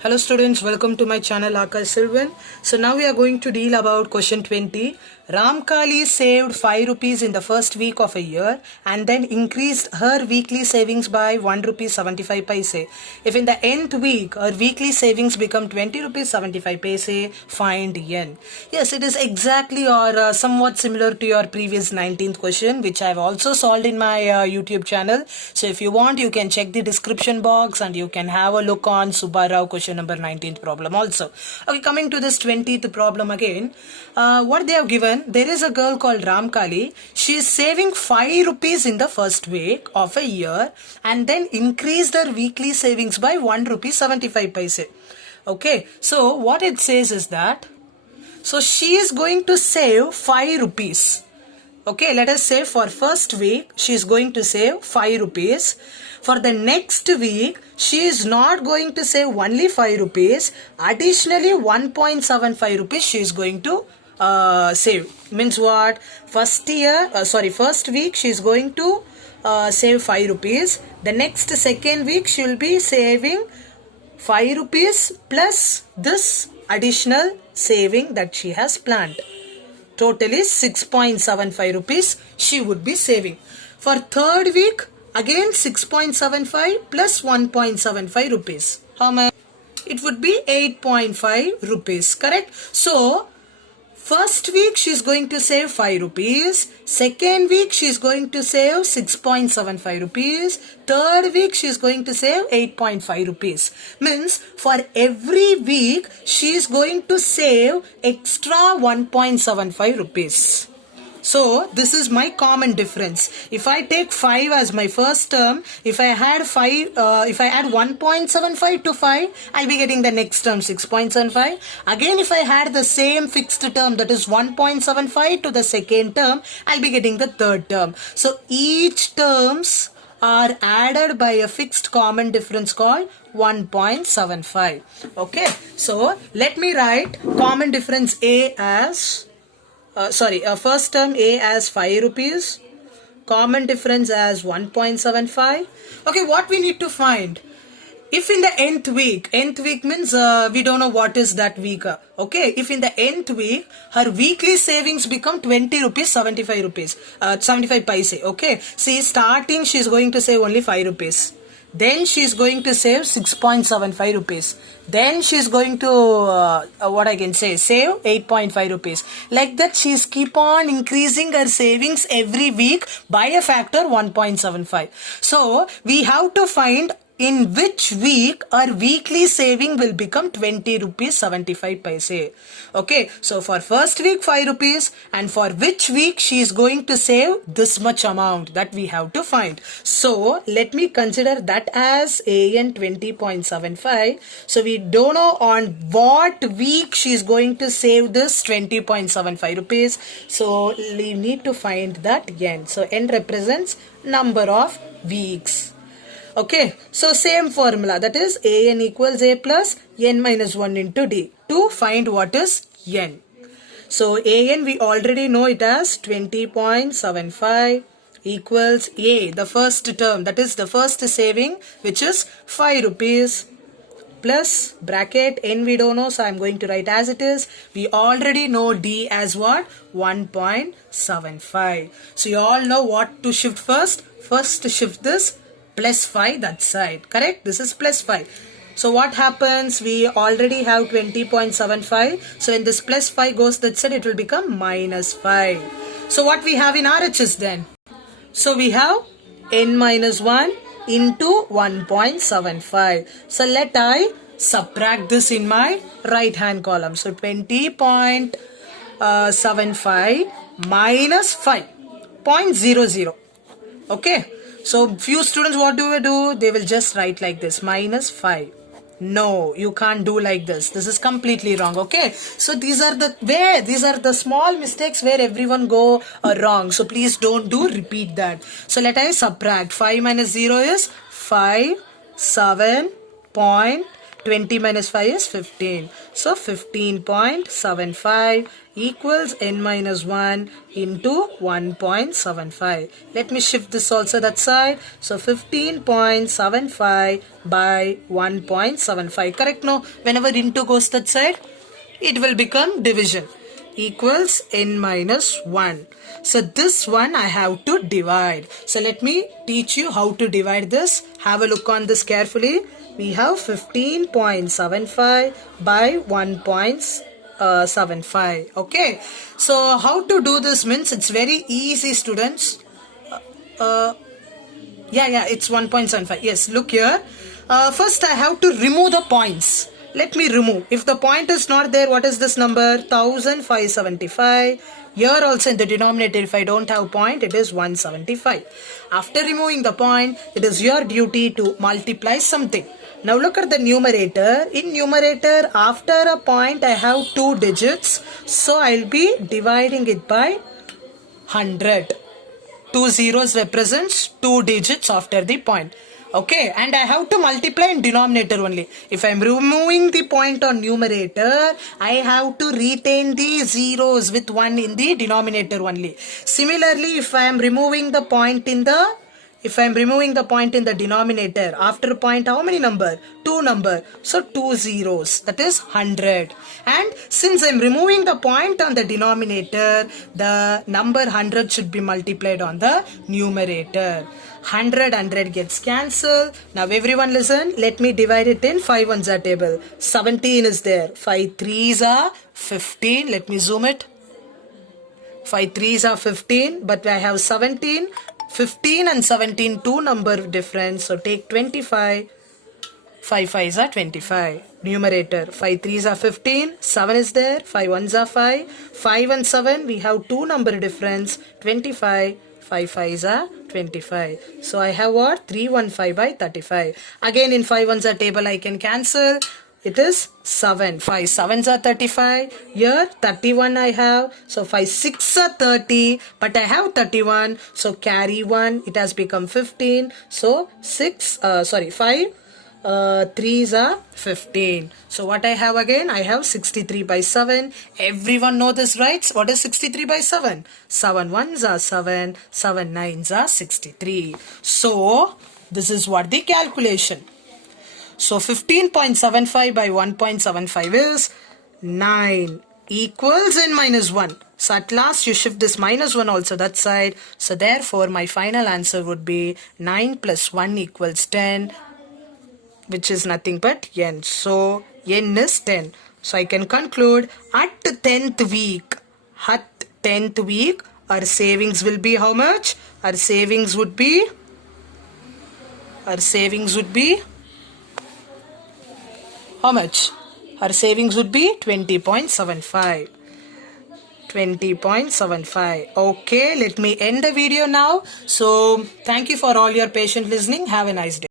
Hello students, welcome to my channel Akash Silvan. So now we are going to deal about question 20. Ramkali saved 5 rupees in the first week of a year and then increased her weekly savings by 1 rupee 75 paise. If in the nth week her weekly savings become 20 rupees 75 paise, find n. Yes, it is exactly or somewhat similar to your previous 19th question which I have also solved in my YouTube channel. So if you want, you can check the description box and you can have a look on Subbarao question number 19th problem also. Okay, coming to this 20th problem again. What they have given, there is a girl called Ramkali. She is saving 5 rupees in the first week of a year and then increased her weekly savings by 1 rupee 75 paise. Okay, so what it says is that, so she is going to save 5 rupees. Okay, let us say for first week she is going to save 5 rupees. For the next week she is not going to save only 5 rupees. Additionally 1.75 rupees she is going to save. Means what? First week she is going to save 5 rupees. The next second week she will be saving 5 rupees plus this additional saving that she has planned. Total is 6.75 rupees she would be saving. For third week, again 6.75 plus 1.75 rupees. How much? It would be 8.5 rupees, correct? So, first week she is going to save 5 rupees. Second week she is going to save 6.75 rupees. Third week she is going to save 8.5 rupees. Means for every week she is going to save extra 1.75 rupees. So this is my common difference. If I take 5 as my first term, if I add 1.75 to 5, I'll be getting the next term 6.75. Again, if I had the same fixed term, that is 1.75 to the second term, I'll be getting the third term. So each terms are added by a fixed common difference called 1.75. Okay, so let me write common difference A as first term A as 5 rupees, common difference as 1.75. Okay, what we need to find? If in the nth week means we don't know what is that week. Okay, if in the nth week her weekly savings become 20 rupees 75 paise. Okay, see, starting she is going to save only 5 rupees. Then she is going to save 6.75 rupees. Then she is going to, save 8.5 rupees. Like that she is keep on increasing her savings every week by a factor 1.75. So, we have to find in which week our weekly saving will become 20 rupees 75 paise. Okay, so for first week 5 rupees and for which week she is going to save this much amount, that we have to find. So let me consider that as AN 20.75. So we don't know on what week she is going to save this 20.75 rupees. So we need to find that N. So N represents number of weeks. Okay, so same formula, that is AN equals A plus N minus 1 into D to find what is N. So AN we already know it as 20.75 equals A, the first term, that is the first saving, which is 5 rupees plus bracket N we don't know, so I'm going to write as it is. We already know D as what? 1.75. So you all know what to shift first. First shift this plus 5 that side, correct? This is plus 5. So what happens? We already have 20.75. So when this plus 5 goes that side, it will become minus 5. So what we have in RHS then? So we have N minus 1 into 1.75. So let I subtract this in my right hand column. So 20.75 minus 5.00. Okay. So few students, what do? They will just write like this, minus 5. No, you can't do like this. This is completely wrong. Okay. So these are the small mistakes where everyone go wrong. So please don't repeat that. So let I subtract. 5 minus 0 is 5, 7.25. 20 minus 5 is 15. So 15.75 equals n minus 1 into 1.75. Let me shift this also that side. So 15.75 by 1.75. Correct? No? Whenever into goes that side, it will become division. Equals n minus 1. So this one I have to divide. So let me teach you how to divide this. Have a look on this carefully. We have 15.75 by 1.75. Okay. So how to do this means it's very easy, students. It's 1.75. Yes, look here. First I have to remove the points. Let me remove. If the point is not there, what is this number? 1575. Here also in the denominator, if I don't have point, it is 175. After removing the point, it is your duty to multiply something. Now look at the numerator. In numerator, after a point, I have 2 digits. So I'll be dividing it by 100. 2 zeros represents 2 digits after the point. Okay, and I have to multiply in denominator only. If I am removing the point on numerator, I have to retain the zeros with 1 in the denominator only. Similarly, if I am removing the point in the denominator, after point how many number? 2 number. So 2 zeros, that is 100. And since I am removing the point on the denominator, the number 100 should be multiplied on the numerator. 100 gets cancelled. Now everyone listen. Let me divide it in 5 ones are table. 17 is there. 5 3s are 15. Let me zoom it. 5 3s are 15. But I have 17. 15 and 17 2 number difference. So take 25. 5 5s are 25. Numerator. 5 3s are 15. 7 is there. 5 1s are 5. 5 and 7 we have 2 number difference. 25. 5 5s are 25. So I have what? 315 by 35. Again in 5 ones are table I can cancel. It is 7. 5 7s are 35. Here 31 I have. So 5 6 are 30. But I have 31. So carry 1. It has become 15. So 5 3s are 15. So what I have again? I have 63 by 7. Everyone know this, right? What is 63 by 7? 7 1s are 7. 7 9s are 63. So this is what the calculation. So 15.75 by 1.75 is 9 equals n minus 1. So at last you shift this minus 1 also that side. So therefore my final answer would be 9 plus 1 equals 10. Which is nothing but n. So n is 10. So I can conclude at 10th week, our savings will be how much? Our savings would be how much? Our savings would be 20.75. 20.75. Okay, let me end the video now. So thank you for all your patient listening. Have a nice day.